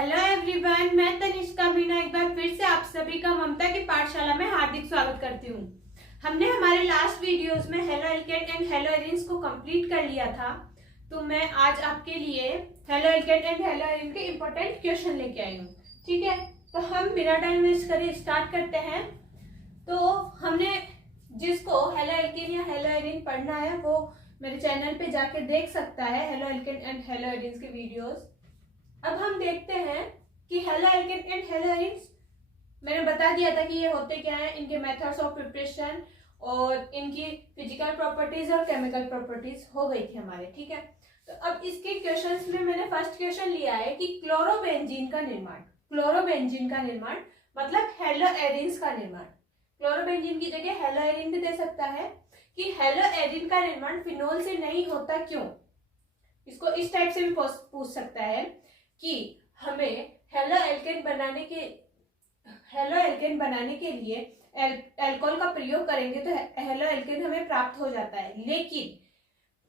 Hello everyone, मैं तनिष्का मीना एक बार फिर से आप सभी का ममता की पाठशाला में हार्दिक स्वागत करती हूँ। हमने हमारे लास्ट वीडियोस में हेलो एलकेट एंड हेलो एरिन्स को कंप्लीट कर लिया था, तो मैं आज आपके लिए हेलो एलकेट एंड हेलो एरिन के इम्पोर्टेंट क्वेश्चन लेके आई हूँ। ठीक है, तो हम बिना टाइम वेस्ट करे स्टार्ट करते हैं। तो हमने जिसको हेलो एल्केन या हेलो एरिन पढ़ना है वो मेरे चैनल पे जाके देख सकता है, halo alkane and hello arenes के वीडियोस। अब हम देखते हैं कि halo alkane and hello arenes मैंने बता दिया था कि ये होते क्या है, इनके मेथड्स ऑफ प्रिपरेशन और इनकी फिजिकल प्रॉपर्टीज और केमिकल प्रॉपर्टीज हो गई थी हमारे। ठीक है, तो अब इसके क्वेश्चंस में मैंने फर्स्ट क्वेश्चन लिया है कि क्लोरोबेंजीन का निर्माण। क्लोरोबेंजीन का निर्माण मतलब हेलो एरिन्स का निर्माण। क्लोरोबेंजीन की जगह हेलो एरिन भी दे सकता है कि हेलो एरिन का निर्माण फिनोल से नहीं होता क्यों। इसको इस टाइप से भी पूछ सकता है कि हमें हेलो एल्केन बनाने के लिए एल्कोहल का प्रयोग करेंगे तो हेलो एल्केन हमें प्राप्त हो जाता है, लेकिन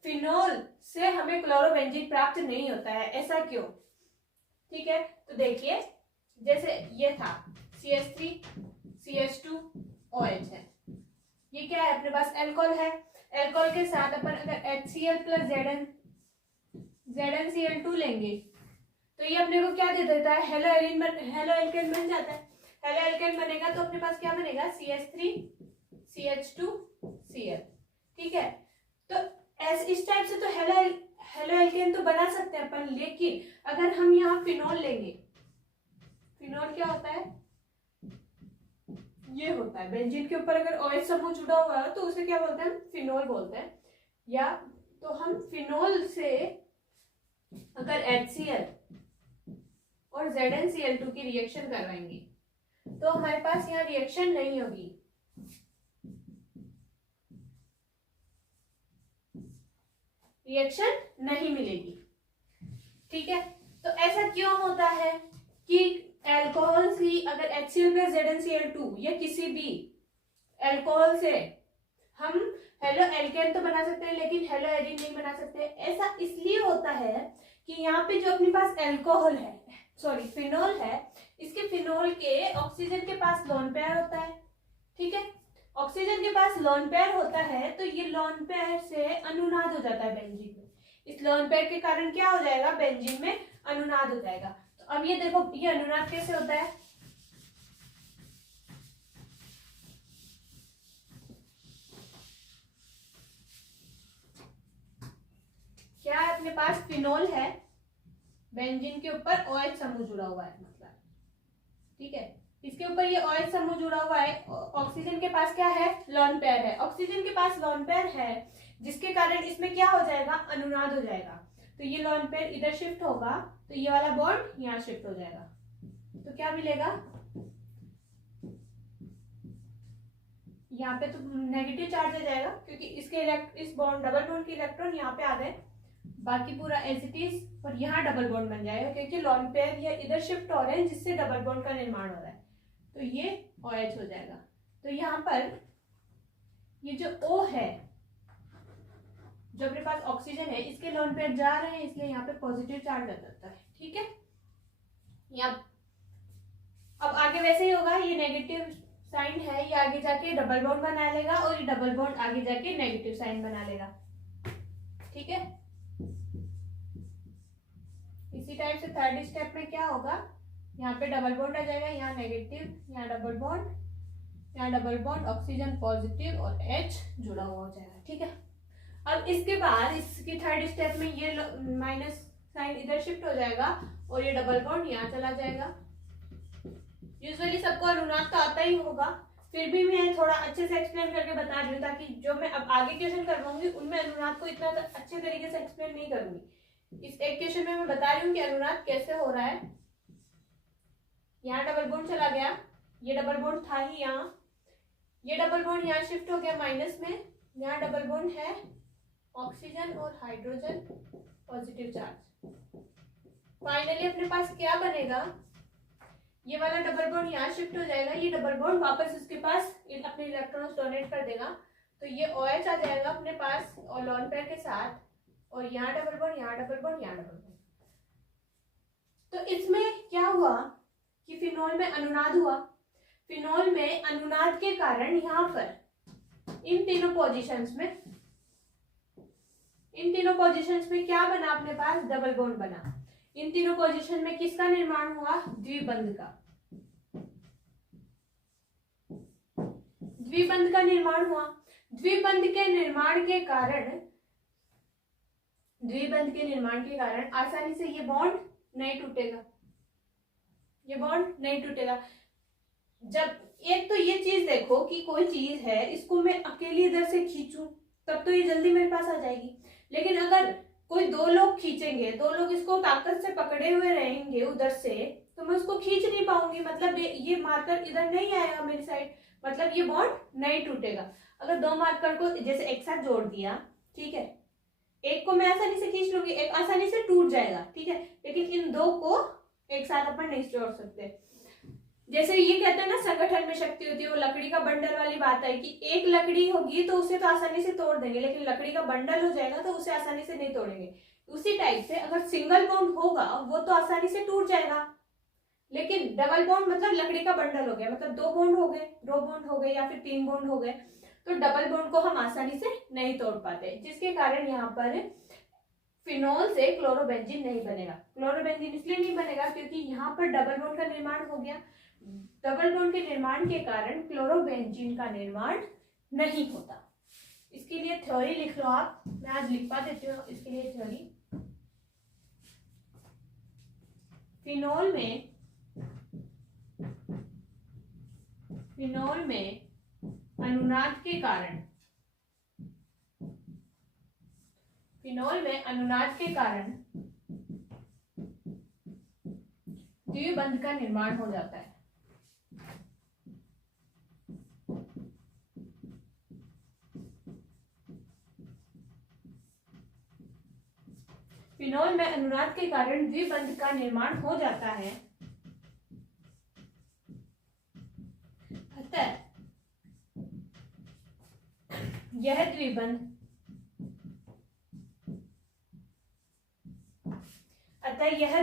फिनोल से हमें क्लोरोबेंजीन प्राप्त नहीं होता है, ऐसा क्यों। ठीक है, तो देखिए जैसे ये था CH3 CH2 OH है, ये क्या है अपने पास एल्कोहल है। एल्कोहल के साथ अपन अगर HCl प्लस ZnCl2 लेंगे तो ये अपने को क्या दे देता है, हेलो एल्केन बन जाता है। हेलो एल्केन बनेगा तो अपने पास क्या बनेगा, CH3 CH2 Cl। ठीक है, तो इस टाइप से तो हेलो एल्केन तो बना सकते हैं अपन, लेकिन अगर हम यहाँ फिनोल लेंगे, फिनोल क्या होता है, ये होता है बेंजीन के ऊपर अगर OH समूह जुड़ा हुआ है तो उसे क्या बोलते हैं, फिनोल बोलते हैं। या तो हम फिनोल से अगर HCl और ZnCl2 की रिएक्शन करवाएंगे तो हमारे पास यहाँ रिएक्शन नहीं होगी, रिएक्शन नहीं मिलेगी। ठीक है, तो ऐसा क्यों होता है कि एल्कोहल से अगर HCl प्लस ZnCl2 या किसी भी एल्कोहल से हम हेलो एल्केन तो बना सकते हैं लेकिन हेलो एरिन नहीं बना सकते। ऐसा इसलिए होता है कि यहाँ पे जो अपने पास एल्कोहल है, सॉरी फिनोल है, इसके फिनोल के ऑक्सीजन के पास लोन पेयर होता है। ठीक है, ऑक्सीजन के पास लोन पेयर होता है तो ये लोन पेयर से अनुनाद हो जाता है बेंजीन में। इस लोन पेयर के कारण क्या हो जाएगा, बेंजीन में अनुनाद हो जाएगा। तो अब ये देखो ये अनुनाद कैसे होता है, क्या है अपने पास फिनोल है, बेंजीन के ऊपर OH समूह जुड़ा हुआ है मतलब। ठीक है, इसके ऊपर ये OH समूह जुड़ा हुआ है, ऑक्सीजन के पास क्या है, लोन पेयर है। ऑक्सीजन के पास लोन पेयर है जिसके कारण इसमें क्या हो जाएगा, अनुनाद हो जाएगा। तो ये लोन पेयर इधर शिफ्ट होगा तो ये वाला बॉन्ड यहाँ शिफ्ट हो जाएगा, तो क्या मिलेगा, यहाँ पे तो नेगेटिव चार्ज आ जाएगा क्योंकि इस बॉन्ड डबल बॉन्ड के इलेक्ट्रॉन यहाँ पे आ गए, बाकी पूरा एज इट इज, और यहाँ डबल बॉन्ड बन जाएगा क्योंकि लोन पेयर ये इधर शिफ्ट हो रहे हैं जिससे डबल बॉन्ड का निर्माण हो रहा है, तो ये OH हो जाएगा। तो यहाँ पर ये जो O है, जो अपने पास ऑक्सीजन है, इसके लोन पेयर जा रहे हैं इसलिए यहाँ पे पॉजिटिव चार्ज आ जाता है। ठीक है, यहाँ अब आगे वैसे ही होगा, ये नेगेटिव साइन है, ये आगे जाके डबल बॉन्ड बना लेगा और ये डबल बॉन्ड आगे जाके नेगेटिव साइन बना लेगा। ठीक है, इसी टाइप से थर्ड स्टेप में क्या होगा, यहाँ पे डबल बॉन्ड आ जाएगा, यहाँ नेगेटिव, यहाँ डबल बॉन्ड, यहाँ डबल बॉन्ड, ऑक्सीजन पॉजिटिव और H जुड़ा हुआ हो जाएगा। ठीक है, अब इसके बाद इसकी थर्ड स्टेप में ये माइनस साइन इधर शिफ्ट हो जाएगा और ये डबल बॉन्ड यहाँ चला जाएगा। यूजुअली सबको अनुनाद तो आता ही होगा, फिर भी मैं थोड़ा अच्छे से एक्सप्लेन करके बता रही हूँ ताकि जो मैं अब आगे क्वेश्चन करवाऊंगी उनमें अनुनाद को इतना अच्छे तरीके से एक्सप्लेन नहीं करूंगी। इस एक क्वेश्चन में मैं बता रही हूँ कि अनुनाद कैसे हो रहा है। यहाँ डबल बॉन्ड चला गया, ये डबल बॉन्ड था ही यहाँ, ये डबल बॉन्ड यहाँ शिफ्ट हो गया माइनस में, यहाँ डबल बॉन्ड है ऑक्सीजन और हाइड्रोजन पॉजिटिव चार्ज। फाइनली अपने पास क्या बनेगा, ये वाला डबल बॉन्ड यहाँ शिफ्ट हो जाएगा, ये डबल बॉन्ड वापस इसके पास अपने इलेक्ट्रॉन्स डोनेट कर देगा, तो ये OH आ जाएगा अपने पास और लोन पेयर के साथ, और यहाँ डबल बॉन्ड, यहाँ डबल बॉन्ड, यहाँ डबल बॉन्ड। तो इसमें क्या हुआ कि फिनोल में अनुनाद हुआ। फिनोल में अनुनाद के कारण यहाँ पर इन तीनों पोजीशंस में क्या बना अपने पास, डबल बॉन्ड बना। इन तीनों पोजीशन में किसका निर्माण हुआ, द्विबंध का। द्विबंध का निर्माण हुआ। द्विबंध के निर्माण के कारण आसानी से ये बॉन्ड नहीं टूटेगा। जब एक तो ये चीज देखो कि कोई चीज है, इसको मैं अकेली इधर से खींचूं तब तो ये जल्दी मेरे पास आ जाएगी, लेकिन अगर कोई दो लोग खींचेंगे, दो लोग इसको ताकत से पकड़े हुए रहेंगे उधर से, तो मैं उसको खींच नहीं पाऊंगी। मतलब ये मार्कर इधर नहीं आएगा मेरी साइड, मतलब ये बॉन्ड नहीं टूटेगा। अगर दो मार्कर को जैसे एक साथ जोड़ दिया, ठीक है, एक को मैं आसानी से खींच लूंगी, एक आसानी से टूट जाएगा, ठीक है, लेकिन इन दो को एक साथ अपन नहीं जोड़ सकते। जैसे ये कहते हैं ना संगठन में शक्ति होती है, वो लकड़ी का बंडल वाली बात है कि एक लकड़ी होगी तो उसे तो आसानी से तोड़ देंगे, लेकिन लकड़ी का बंडल हो जाएगा तो उसे आसानी से नहीं तोड़ेंगे। उसी टाइप से अगर सिंगल बॉन्ड होगा वो तो आसानी से टूट जाएगा, लेकिन डबल बॉन्ड मतलब लकड़ी का बंडल हो गया, मतलब दो बॉन्ड हो गए या फिर तीन बॉन्ड हो गए, तो डबल बॉन्ड को हम आसानी से नहीं तोड़ पाते, जिसके कारण यहाँ पर फिनोल से क्लोरोबेंजीन नहीं बनेगा। क्लोरोबेंजीन इसलिए नहीं बनेगा क्योंकि यहाँ पर डबल बॉन्ड का निर्माण हो गया। डबल बॉन्ड के निर्माण के कारण क्लोरोबेंजीन का निर्माण नहीं होता। इसके लिए थ्योरी लिख लो आप, मैं आज लिखवा देती हूँ इसके लिए थ्योरी। फिनोल में अनुनाद के कारण द्विबंध का निर्माण हो जाता है। फिनोल में अनुनाद के कारण द्विबंध का निर्माण हो जाता है। अतः यह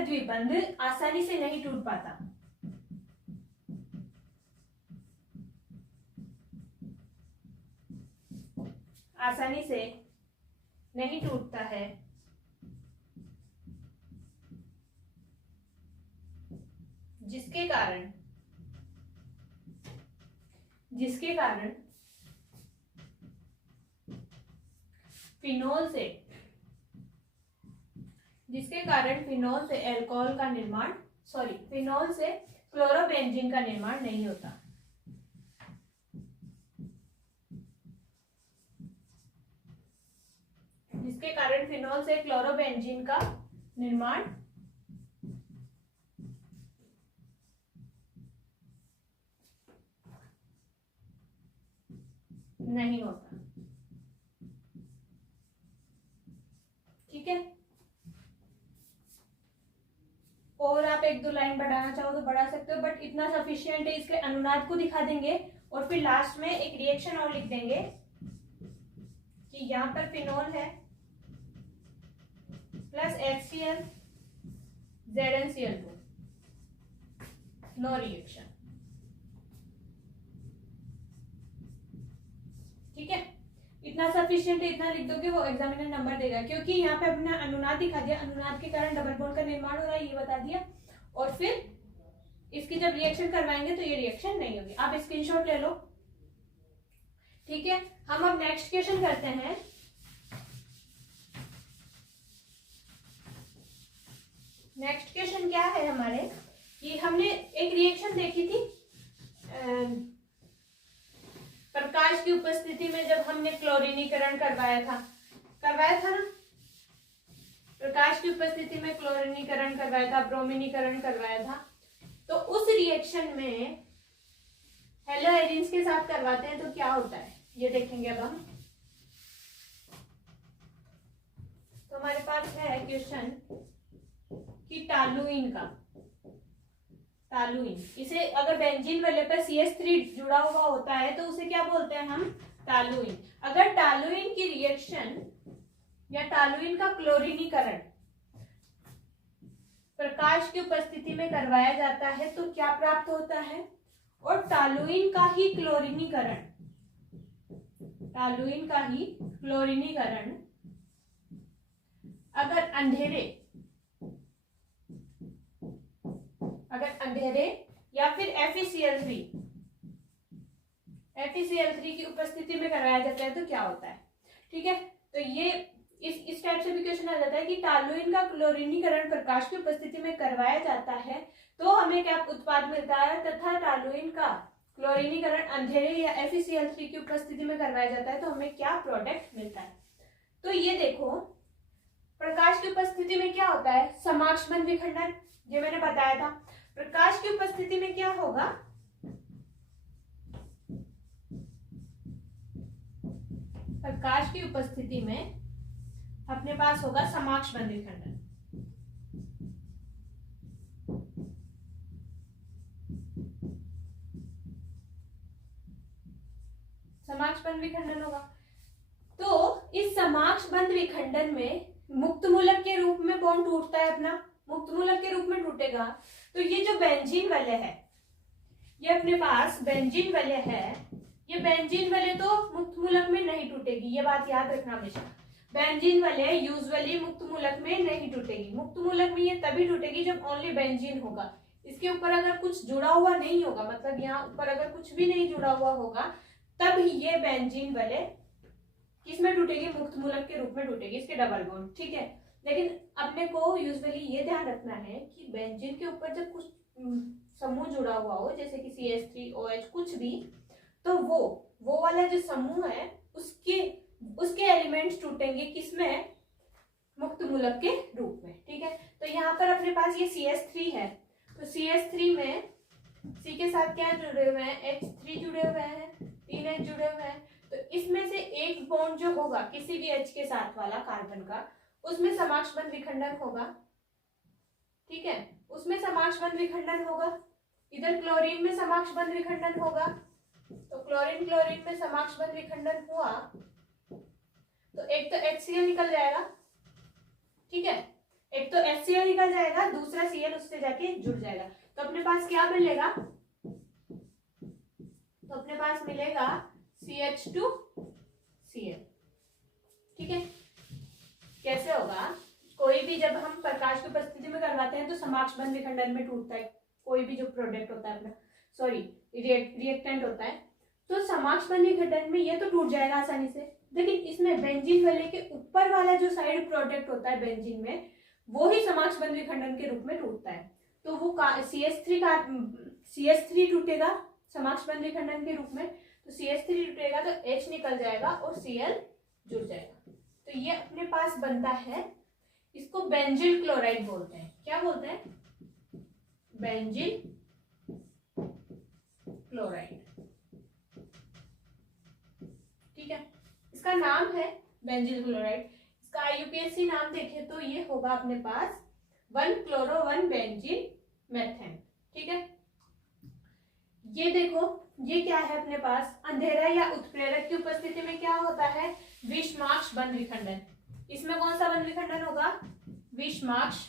द्विबंध आसानी से नहीं टूट पाता। आसानी से नहीं टूटता है, जिसके कारण फिनोल से क्लोरोबेंजीन का निर्माण नहीं होता। जिसके कारण फिनोल से क्लोरोबेंजीन का निर्माण नहीं होता। ठीक है, और आप एक दो लाइन बढ़ाना चाहो तो बढ़ा सकते हो, बट इतना सफिशिएंट है। इसके अनुनाद को दिखा देंगे और फिर लास्ट में एक रिएक्शन और लिख देंगे कि यहाँ पर फिनोल है plus HCl ZnCl2, no reaction. ठीक है, इतना सफिशिएंट है, इतना लिख दोगे वो एग्जामिनर नंबर देगा, क्योंकि यहाँ पे अपना अनुनाद दिखा दिया, अनुनाद के कारण डबल बॉन्ड का निर्माण हो रहा है ये बता दिया, और फिर इसकी जब रिएक्शन करवाएंगे तो ये रिएक्शन नहीं होगी। आप स्क्रीनशॉट ले लो। ठीक है, हम अब नेक्स्ट क्वेश्चन करते हैं। नेक्स्ट क्वेश्चन क्या है हमारे कि हमने एक रिएक्शन देखी थी प्रकाश की उपस्थिति में, जब हमने क्लोरीनीकरण करवाया था ना, प्रकाश की उपस्थिति में क्लोरीनीकरण करवाया था, ब्रोमीनीकरण करवाया था। तो उस रिएक्शन में हेलोएरिन्स के साथ करवाते हैं तो क्या होता है ये देखेंगे अब हम। तो हमारे पास है क्वेश्चन कि टालुइन, इसे अगर बेंजीन वाले पर CH3 जुड़ा हुआ होता है तो उसे क्या बोलते हैं हम, टालुइन। अगर टालुइन की रिएक्शन या टालुइन का क्लोरीनीकरण प्रकाश की उपस्थिति में करवाया जाता है तो क्या प्राप्त होता है? और टॉलुइन का ही क्लोरीनीकरण, टॉलुइन का ही क्लोरीनीकरण अगर अंधेरे या फिर FeCl3 की उपस्थिति में कराया जाता है तो क्या होता है? ठीक है, तो ये इस टाइप से भी क्वेश्चन आ जाता है कि टॉलुइन का क्लोरीनीकरण प्रकाश की उपस्थिति में करवाया जाता है तो हमें क्या उत्पाद मिलता है, तथा टॉलुइन का क्लोरीनीकरण अंधेरे या FeCl3 की उपस्थिति में करवाया जाता है तो हमें क्या प्रोडक्ट मिलता है। तो ये देखो, प्रकाश की उपस्थिति में क्या होता है? समाक्षबंध विखंडन, ये मैंने बताया था। प्रकाश की उपस्थिति में क्या होगा? प्रकाश की उपस्थिति में अपने पास होगा समाक्षबंध विखंडन। समाक्षबंध विखंडन होगा। तो इस समाक्षबंध विखंडन में मुक्त मूलक के रूप में बॉन्ड टूटता है अपना, मुक्त मूलक के रूप में टूटेगा। तो ये जो बेंजीन वलय है, ये अपने पास बेंजीन वलय है, ये बेंजीन वलय तो मुक्त मूलक में नहीं टूटेगी, ये बात याद रखना हमेशा। बेंजीन वलय यूजुअली मुक्त मूलक में नहीं टूटेगी। मुक्त मूलक में ये तभी टूटेगी जब ओनली बेंजीन होगा। इसके ऊपर अगर कुछ जुड़ा हुआ नहीं होगा, मतलब यहाँ ऊपर अगर कुछ भी नहीं जुड़ा हुआ होगा, तब ये बेंजीन वलय किसमें टूटेगी? मुक्त मूलक के रूप में टूटेगी, इसके डबल बॉन्ड। ठीक है, लेकिन अपने को यूजुअली ये ध्यान रखना है कि बेंजीन के ऊपर जब कुछ समूह जुड़ा हुआ हो, जैसे कि CH3OH कुछ भी, तो वो वाला जो समूह है उसके एलिमेंट्स टूटेंगे किसमें? मुक्त मूलक के रूप में। ठीक है, तो यहाँ पर अपने पास ये CH3 है, तो CH3 में C के साथ क्या जुड़े हुए हैं? H3 जुड़े हुए हैं, 3 H जुड़े हुए हैं। तो इसमें से एक बॉन्ड जो होगा किसी भी H के साथ वाला कार्बन का, उसमें समाक्षबंध विखंडन होगा। ठीक है, उसमें समाक्षबंध विखंडन होगा। इधर क्लोरीन में समाक्षबंध विखंडन होगा, तो क्लोरीन में समाक्षबंध विखंडन हुआ तो एक तो HCl निकल जाएगा। ठीक है, एक तो HCl निकल जाएगा, दूसरा Cl उससे जाके जुड़ जाएगा। तो अपने पास क्या मिलेगा? तो अपने पास मिलेगा CH2Cl। ठीक है, कैसे होगा? कोई भी जब हम प्रकाश की उपस्थिति में करवाते हैं तो समाक्षबंध विखंडन में टूटता है कोई भी जो प्रोडक्ट होता है अपना, रिएक्टेंट होता है, तो समाक्षबंध विखंडन में ये तो टूट जाएगा आसानी से। लेकिन इसमें बेंजीन वलय के ऊपर वाला जो साइड प्रोडक्ट होता है बेंजीन में, वो ही समाक्षबंध विखंडन के रूप में टूटता है। तो वो CH3 टूटेगा समाक्षबंध विखंडन के रूप में, तो CH3 टूटेगा तो H निकल जाएगा और Cl जुड़ जाएगा। तो ये अपने पास बनता है, इसको बेंजील क्लोराइड बोलते हैं। क्या बोलते हैं? बेंजील क्लोराइड। ठीक है, इसका नाम है बेंजील क्लोराइड। इसका IUPAC नाम देखें तो ये होगा अपने पास 1-chloro-1-बेंजील मेथेन। ठीक है, ये देखो, ये क्या है अपने पास? अंधेरा या उत्प्रेरक की उपस्थिति में क्या होता है? विषमाक्ष बंध विखंडन। इसमें कौन सा बंध विखंडन होगा? विषमाक्ष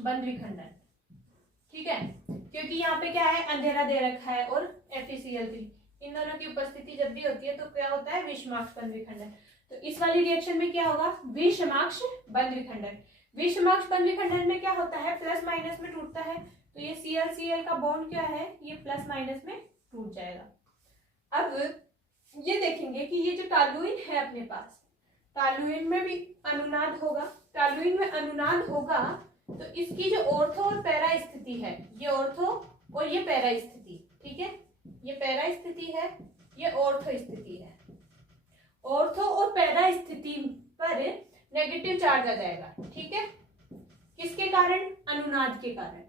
बंध विखंडन। ठीक है, क्योंकि यहाँ पे क्या है? अंधेरा दे रखा है और FeCl3, इन दोनों की उपस्थिति जब भी होती है तो क्या होता है? विषमाक्ष बंध विखंडन। तो इस वाली रिएक्शन में क्या होगा? विषमाक्ष बंध विखंडन। विषमाक्ष बंध विखंडन में क्या होता है? प्लस माइनस में टूटता है, तो ये Cl का बॉन्ड क्या है? ये प्लस माइनस में टूट जाएगा। अब ये देखेंगे कि ये जो टॉलुइन है अपने पास, टॉलुइन में भी अनुनाद होगा। टॉलुइन में अनुनाद होगा तो इसकी जो ऑर्थो और पैरा स्थिति है, ये ऑर्थो और ये पैरा स्थिति, ठीक है, ये पैरा स्थिति है, ये ऑर्थो स्थिति है। ऑर्थो और पैरा स्थिति पर नेगेटिव चार्ज आ जाएगा। ठीक है, किसके कारण? अनुनाद के कारण।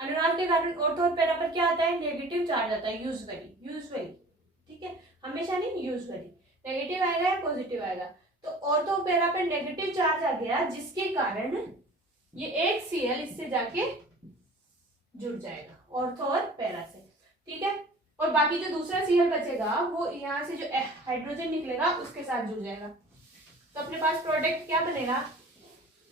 अनुनाद के कारण ऑर्थो और पैरा पर क्या आता है? नेगेटिव चार्ज आता है यूजुअली। ठीक है, हमेशा नहीं, यूजुअली। नेगेटिव आएगा या पॉजिटिव आएगा? तो ऑर्थो और पैरा पर नेगेटिव चार्ज आ गया, जिसके कारण ये एक Cl इससे जाके जुड़ जाएगा ऑर्थो और पैरा से। ठीक है, और बाकी जो दूसरा Cl बचेगा वो यहाँ से जो हाइड्रोजन निकलेगा उसके साथ जुड़ जाएगा। तो अपने पास प्रोडक्ट क्या बनेगा,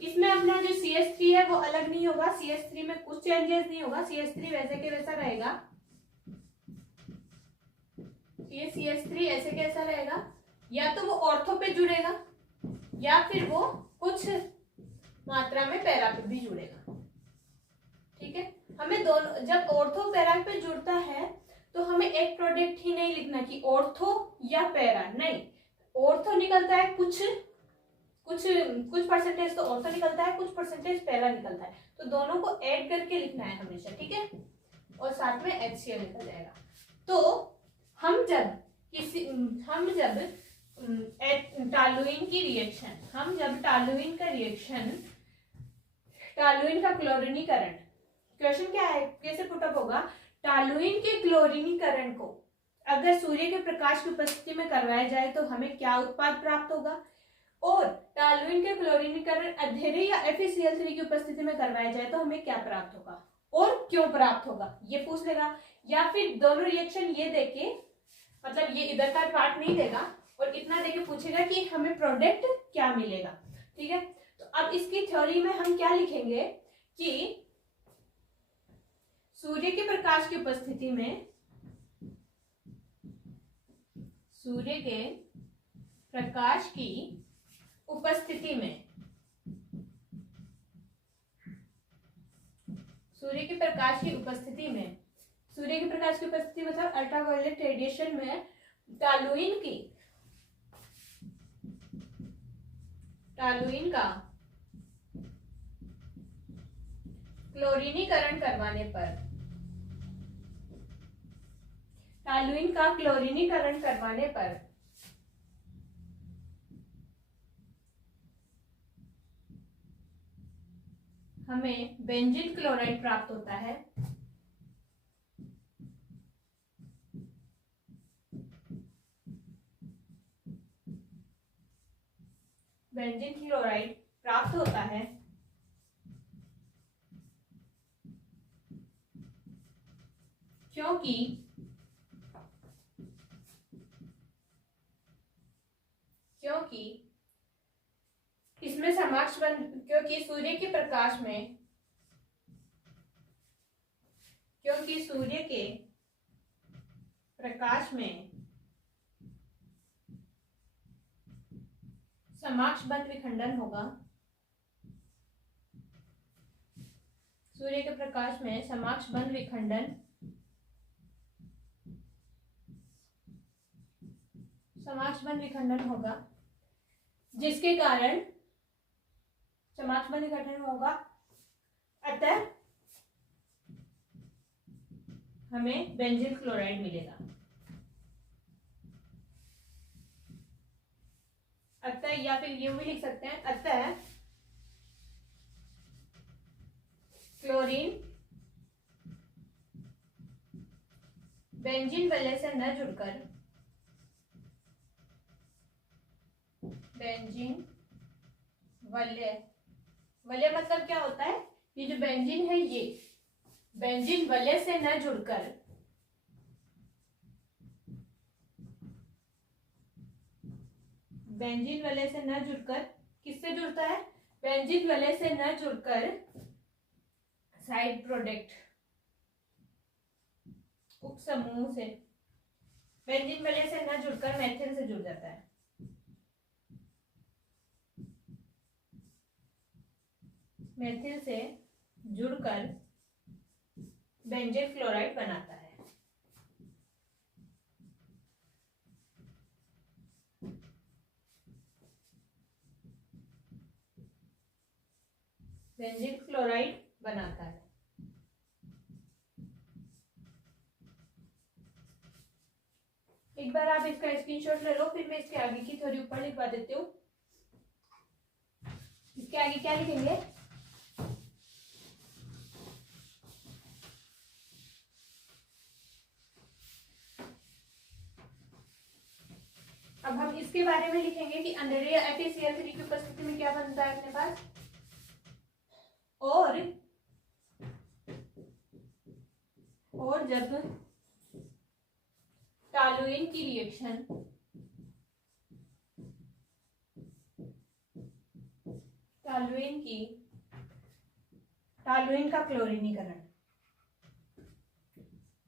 इसमें अपना जो CH3 है वो अलग नहीं होगा, CH3 में कुछ चेंजेस नहीं होगा, CH3 वैसे के वैसा रहेगा, ये CH3 ऐसे कैसा रहेगा, या तो वो ऑर्थो पे जुड़ेगा या फिर वो कुछ मात्रा में पैरा पे भी जुड़ेगा। ठीक है, हमें दोनों, जब ऑर्थो पैरा पे जुड़ता है तो हमें एक प्रोडक्ट ही नहीं लिखना कि ऑर्थो या पैरा, नहीं, ऑर्थो निकलता है कुछ परसेंटेज तो ऑर्थो निकलता है, कुछ परसेंटेज पैरा निकलता है, तो दोनों को ऐड करके लिखना है हमेशा। ठीक है, और साथ में HCl निकल जाएगा। तो हम जब टॉलुइन की रिएक्शन, हम जब टॉलुइन का क्लोरीनीकरण, क्वेश्चन क्या है, कैसे पुटअप होगा, टॉलुइन के क्लोरीनीकरण को अगर सूर्य के प्रकाश की उपस्थिति में करवाया जाए तो हमें क्या उत्पाद प्राप्त होगा, और टॉलुइन के क्लोरीनीकरण अधेरे या FeCl3 की उपस्थिति में करवाया जाए तो हमें क्या प्राप्त होगा और क्यों प्राप्त होगा, ये पूछ लेगा। या फिर दोनों रिएक्शन ये देके, मतलब ये इधर का पार्ट नहीं देगा और इतना देके पूछेगा कि हमें प्रोडक्ट क्या मिलेगा। ठीक है, तो अब इसकी थ्योरी में हम क्या लिखेंगे कि सूर्य के प्रकाश की उपस्थिति में, सूर्य के प्रकाश की उपस्थिति में, सूर्य के प्रकाश की उपस्थिति में, सूर्य के प्रकाश की उपस्थिति मतलब अल्ट्रावायलेट रेडिएशन में टॉलुइन का क्लोरीनीकरण करवाने पर, टॉलुइन का क्लोरीनीकरण करवाने पर हमें बेंजीन क्लोराइड प्राप्त होता है। बेंजीन क्लोराइड प्राप्त होता है क्योंकि इसमें समाक्ष बंध, क्योंकि सूर्य के प्रकाश में, समाक्ष बंध विखंडन होगा, सूर्य के प्रकाश में समाक्ष बंध विखंडन, होगा, जिसके कारण समाक्ष बंध विखंडन होगा, अतः हमें बेंजीन क्लोराइड मिलेगा। अतः, या फिर ये भी लिख सकते हैं, अतः क्लोरीन बेंजीन वलय से न जुड़कर, बेंजीन वलय मतलब क्या होता है, ये जो बेंजीन है ये बेंजीन वलय से न जुड़कर किससे जुड़ता है, बेंजीन वलय से न जुड़कर साइड प्रोडक्ट उपसमूह से, बेंजीन वलय से न जुड़कर मेथिल से जुड़ जाता है। मेथिल से जुड़कर बेंजीन क्लोराइड बनाता है। बेंजीन क्लोराइड बनाता है। एक बार आप इसका स्क्रीनशॉट ले लो, फिर मैं इसके आगे की थ्योरी ऊपर लिखवा देती हूँ। इसके आगे क्या लिखेंगे, अब हम इसके बारे में लिखेंगे कि अंधेरे या FeCl3 की उपस्थिति में क्या बनता है अपने पास, और जब टॉलुइन की रिएक्शन टॉलुइन का क्लोरीनीकरण,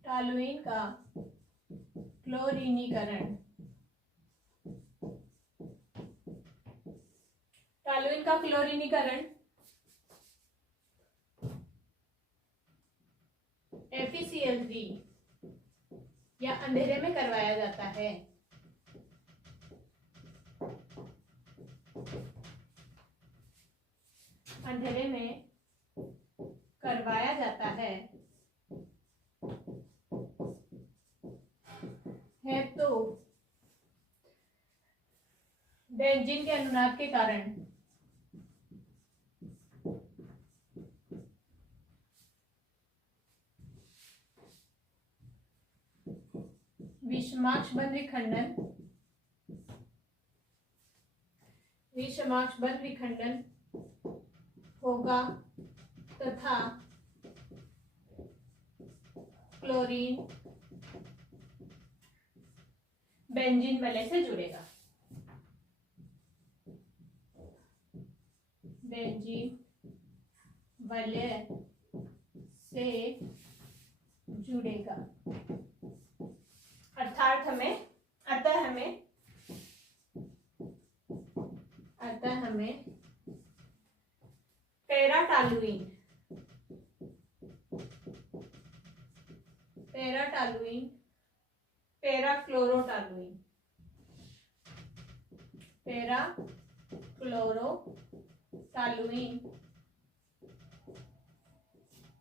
टॉलुइन का क्लोरीनीकरण, टॉलुइन का क्लोरीनीकरण FeCl3 या अंधेरे में करवाया जाता है। अंधेरे में करवाया जाता है तो बेंजीन के अनुनाद के कारण विषमाक्ष बंध विखंडन होगा तथा क्लोरीन बेंजीन वलय से जुड़ेगा। बेंजीन वलय से जुड़ेगा अर्थात हमें पैराटॉलुइन पैराक्लोरोटॉलुइन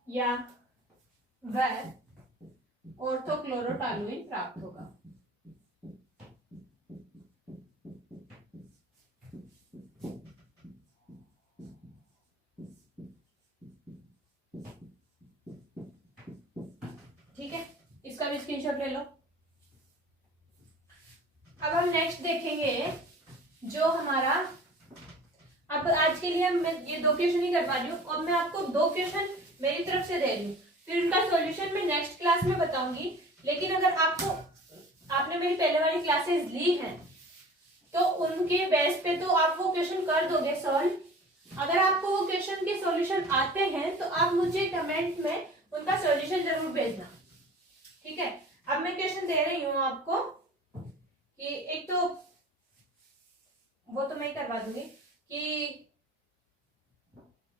या वह ऑर्थोक्लोरोटॉलुइन प्राप्त होगा। ठीक है, इसका भी स्क्रीनशॉट ले लो। अब हम नेक्स्ट देखेंगे जो हमारा, अब आज के लिए मैं ये 2 क्वेश्चन ही कर पा रही हूँ और मैं आपको 2 क्वेश्चन मेरी तरफ से दे रही हूँ, फिर उनका सॉल्यूशन मैं नेक्स्ट क्लास में बताऊंगी। लेकिन अगर आपने मेरी पहले वाली क्लासेस ली हैं तो उनके बेस पे तो आप वो क्वेश्चन कर दोगे सॉल्व। अगर आपको वो क्वेश्चन के सॉल्यूशन आते हैं तो आप मुझे कमेंट में उनका सॉल्यूशन जरूर भेजना। ठीक है, अब मैं क्वेश्चन दे रही हूँ आपको कि एक तो वो तो मैं ही करवा दूंगी कि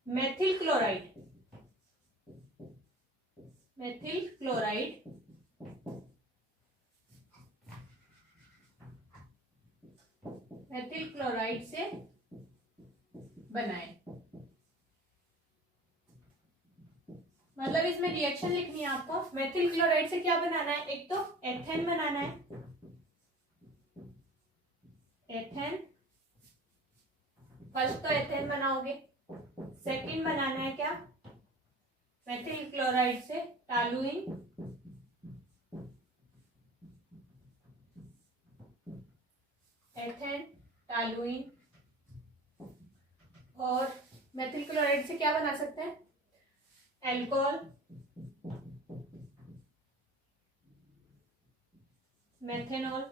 मेथिल क्लोराइड से बनाए, मतलब इसमें रिएक्शन लिखनी है आपको। मेथिल क्लोराइड से क्या बनाना है, एक तो एथेन बनाना है, एथेन, फर्स्ट तो एथेन बनाओगे। सेकंड बनाना है क्या, मेथिल क्लोराइड से टॉलुइन, एथेन, टॉलुइन, और मेथिल क्लोराइड से क्या बना सकते हैं, एल्कोहल, मेथेनॉल।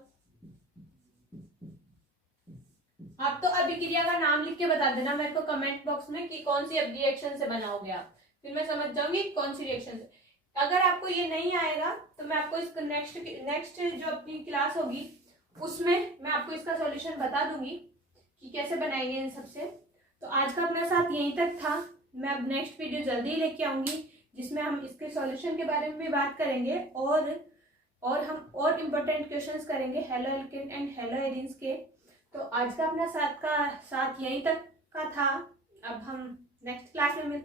आप तो अभिक्रिया का नाम लिख के बता देना मेरे को कमेंट बॉक्स में कि कौन सी रिएक्शन से बनाओगे आप, फिर मैं समझ जाऊंगी कौन सी रिएक्शन से। अगर आपको ये नहीं आएगा तो मैं आपको इसका नेक्स्ट जो अपनी क्लास होगी उसमें मैं आपको इसका सॉल्यूशन बता दूंगी कि कैसे बनाएंगे इन सबसे। तो आज का अपना साथ यहीं तक था। मैं अब नेक्स्ट वीडियो जल्दी ही लेके आऊंगी जिसमें हम इसके सॉल्यूशन के बारे में भी बात करेंगे और हम और इम्पोर्टेंट क्वेश्चंस करेंगे halo alkane and hello arenes के। तो आज का अपना साथ यहीं तक का था। अब हम नेक्स्ट क्लास में मिलते हैं।